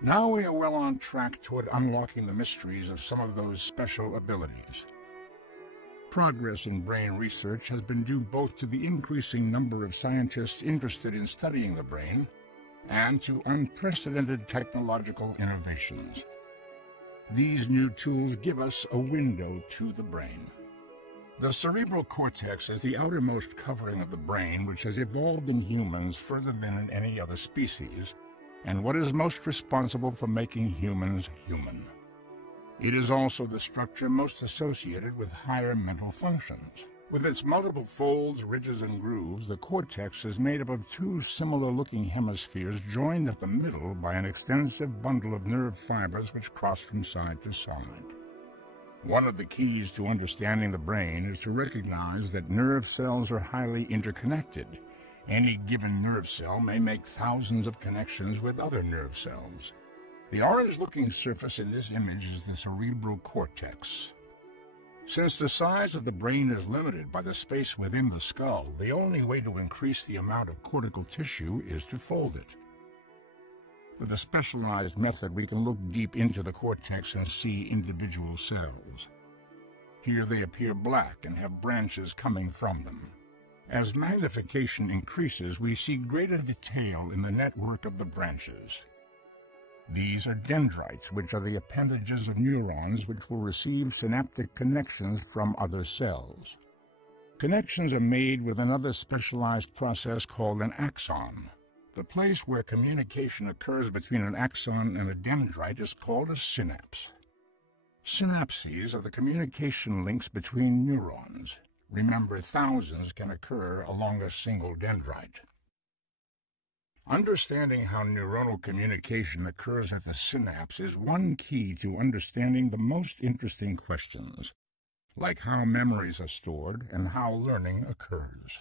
Now we are well on track toward unlocking the mysteries of some of those special abilities. Progress in brain research has been due both to the increasing number of scientists interested in studying the brain and to unprecedented technological innovations. These new tools give us a window to the brain. The cerebral cortex is the outermost covering of the brain, which has evolved in humans further than in any other species, and what is most responsible for making humans human. It is also the structure most associated with higher mental functions. With its multiple folds, ridges, and grooves, the cortex is made up of two similar-looking hemispheres joined at the middle by an extensive bundle of nerve fibers which cross from side to side. One of the keys to understanding the brain is to recognize that nerve cells are highly interconnected. Any given nerve cell may make thousands of connections with other nerve cells. The orange-looking surface in this image is the cerebral cortex. Since the size of the brain is limited by the space within the skull, the only way to increase the amount of cortical tissue is to fold it. With a specialized method, we can look deep into the cortex and see individual cells. Here they appear black and have branches coming from them. As magnification increases, we see greater detail in the network of the branches. These are dendrites, which are the appendages of neurons which will receive synaptic connections from other cells. Connections are made with another specialized process called an axon. The place where communication occurs between an axon and a dendrite is called a synapse. Synapses are the communication links between neurons. Remember, thousands can occur along a single dendrite. Understanding how neuronal communication occurs at the synapse is one key to understanding the most interesting questions, like how memories are stored and how learning occurs.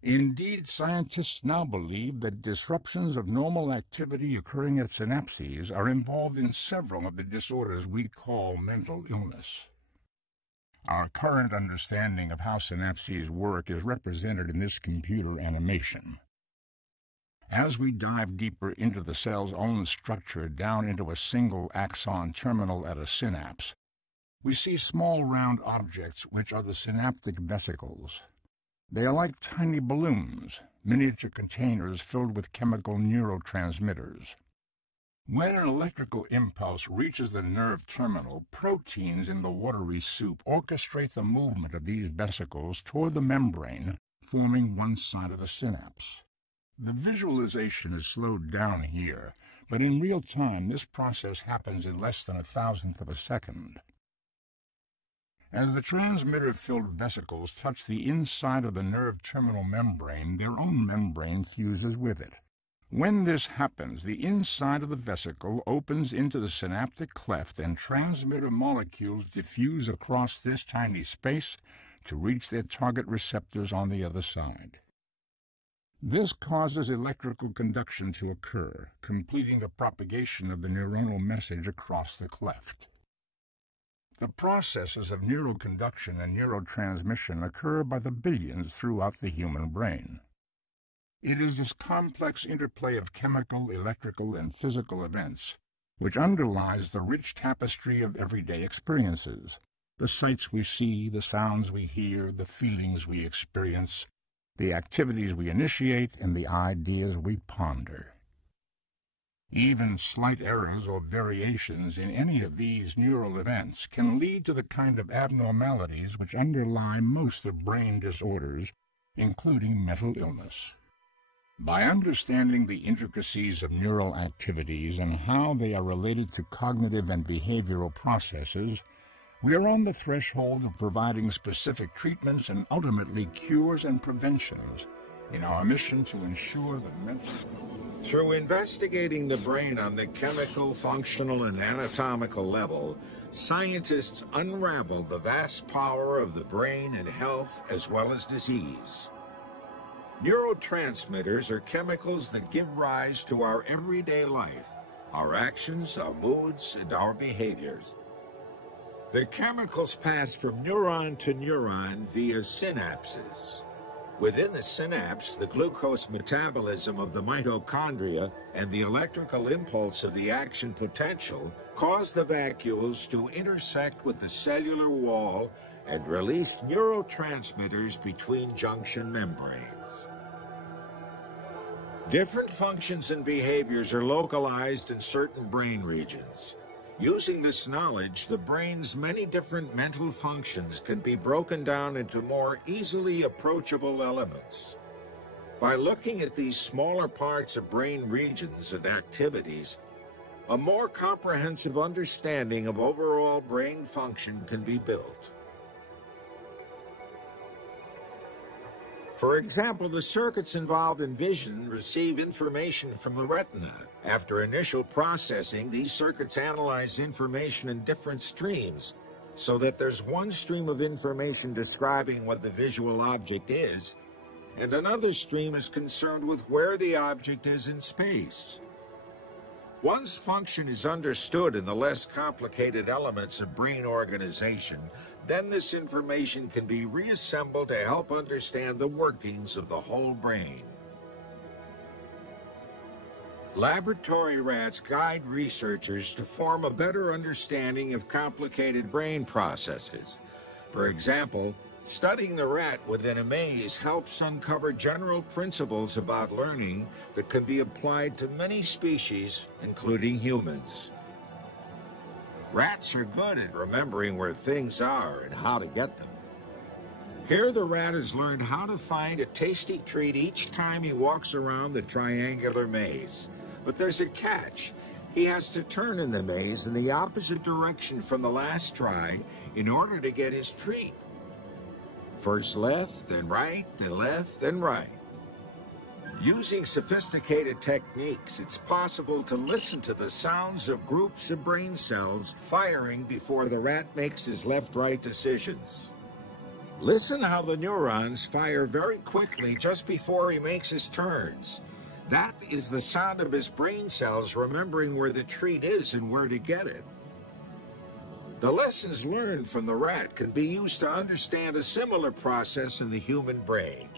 Indeed, scientists now believe that disruptions of normal activity occurring at synapses are involved in several of the disorders we call mental illness. Our current understanding of how synapses work is represented in this computer animation. As we dive deeper into the cell's own structure down into a single axon terminal at a synapse, we see small round objects which are the synaptic vesicles. They are like tiny balloons, miniature containers filled with chemical neurotransmitters. When an electrical impulse reaches the nerve terminal, proteins in the watery soup orchestrate the movement of these vesicles toward the membrane, forming one side of the synapse. The visualization is slowed down here, but in real time this process happens in less than 1,000th of a second. As the transmitter-filled vesicles touch the inside of the nerve terminal membrane, their own membrane fuses with it. When this happens, the inside of the vesicle opens into the synaptic cleft and transmitter molecules diffuse across this tiny space to reach their target receptors on the other side. This causes electrical conduction to occur, completing the propagation of the neuronal message across the cleft. The processes of neuroconduction and neurotransmission occur by the billions throughout the human brain. It is this complex interplay of chemical, electrical, and physical events which underlies the rich tapestry of everyday experiences, the sights we see, the sounds we hear, the feelings we experience, the activities we initiate, and the ideas we ponder. Even slight errors or variations in any of these neural events can lead to the kind of abnormalities which underlie most of brain disorders, including mental illness. By understanding the intricacies of neural activities and how they are related to cognitive and behavioral processes, we are on the threshold of providing specific treatments and ultimately cures and preventions in our mission to ensure that mental... Through investigating the brain on the chemical, functional, and anatomical level, scientists unravel the vast power of the brain in health as well as disease. Neurotransmitters are chemicals that give rise to our everyday life, our actions, our moods, and our behaviors. The chemicals pass from neuron to neuron via synapses. Within the synapse, the glucose metabolism of the mitochondria and the electrical impulse of the action potential cause the vacuoles to intersect with the cellular wall and release neurotransmitters between junction membranes. Different functions and behaviors are localized in certain brain regions. Using this knowledge, the brain's many different mental functions can be broken down into more easily approachable elements. By looking at these smaller parts of brain regions and activities, a more comprehensive understanding of overall brain function can be built. For example, the circuits involved in vision receive information from the retina. After initial processing, these circuits analyze information in different streams, so that there's one stream of information describing what the visual object is, and another stream is concerned with where the object is in space. Once function is understood in the less complicated elements of brain organization, then this information can be reassembled to help understand the workings of the whole brain. Laboratory rats guide researchers to form a better understanding of complicated brain processes. For example, studying the rat within a maze helps uncover general principles about learning that can be applied to many species, including humans. Rats are good at remembering where things are and how to get them. Here the rat has learned how to find a tasty treat each time he walks around the triangular maze. But there's a catch. He has to turn in the maze in the opposite direction from the last try in order to get his treat. First left, then right, then left, then right. Using sophisticated techniques, it's possible to listen to the sounds of groups of brain cells firing before the rat makes his left-right decisions. Listen how the neurons fire very quickly just before he makes his turns. That is the sound of his brain cells remembering where the treat is and where to get it. The lessons learned from the rat can be used to understand a similar process in the human brain.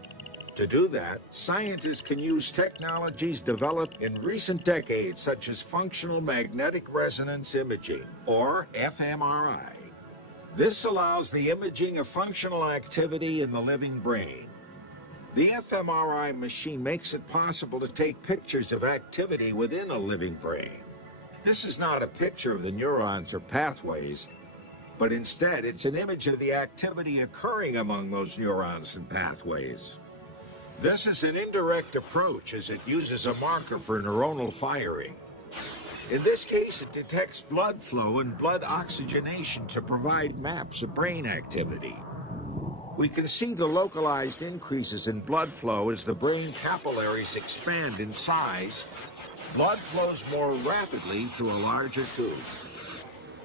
To do that, scientists can use technologies developed in recent decades, such as functional magnetic resonance imaging, or Fmri. This allows the imaging of functional activity in the living brain. The Fmri machine makes it possible to take pictures of activity within a living brain. This is not a picture of the neurons or pathways, but instead it's an image of the activity occurring among those neurons and pathways. This is an indirect approach as it uses a marker for neuronal firing. In this case, it detects blood flow and blood oxygenation to provide maps of brain activity. We can see the localized increases in blood flow as the brain capillaries expand in size. Blood flows more rapidly through a larger tube.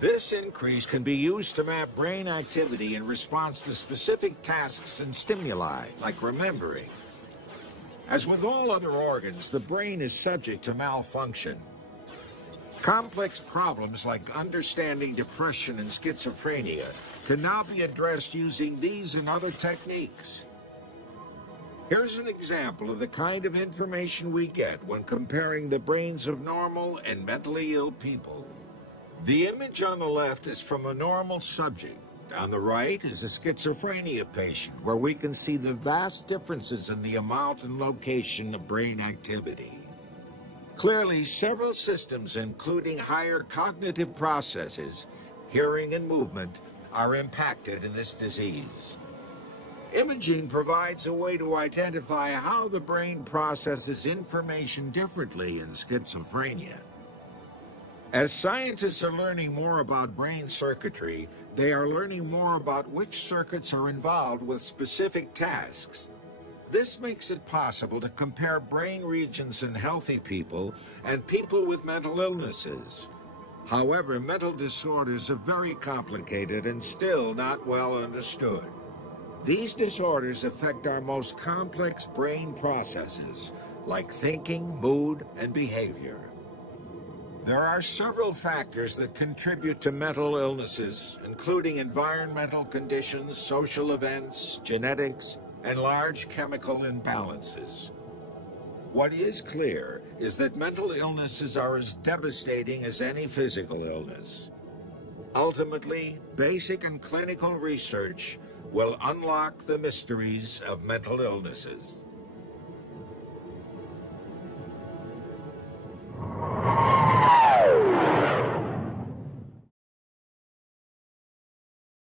This increase can be used to map brain activity in response to specific tasks and stimuli, like remembering. As with all other organs, the brain is subject to malfunction. Complex problems like understanding depression and schizophrenia can now be addressed using these and other techniques. Here's an example of the kind of information we get when comparing the brains of normal and mentally ill people. The image on the left is from a normal subject. On the right is a schizophrenia patient, where we can see the vast differences in the amount and location of brain activity. Clearly, several systems, including higher cognitive processes, hearing and movement, are impacted in this disease. Imaging provides a way to identify how the brain processes information differently in schizophrenia. As scientists are learning more about brain circuitry, they are learning more about which circuits are involved with specific tasks. This makes it possible to compare brain regions in healthy people and people with mental illnesses. However, mental disorders are very complicated and still not well understood. These disorders affect our most complex brain processes, like thinking, mood, and behavior. There are several factors that contribute to mental illnesses, including environmental conditions, social events, genetics, and large chemical imbalances. What is clear is that mental illnesses are as devastating as any physical illness. Ultimately, basic and clinical research will unlock the mysteries of mental illnesses.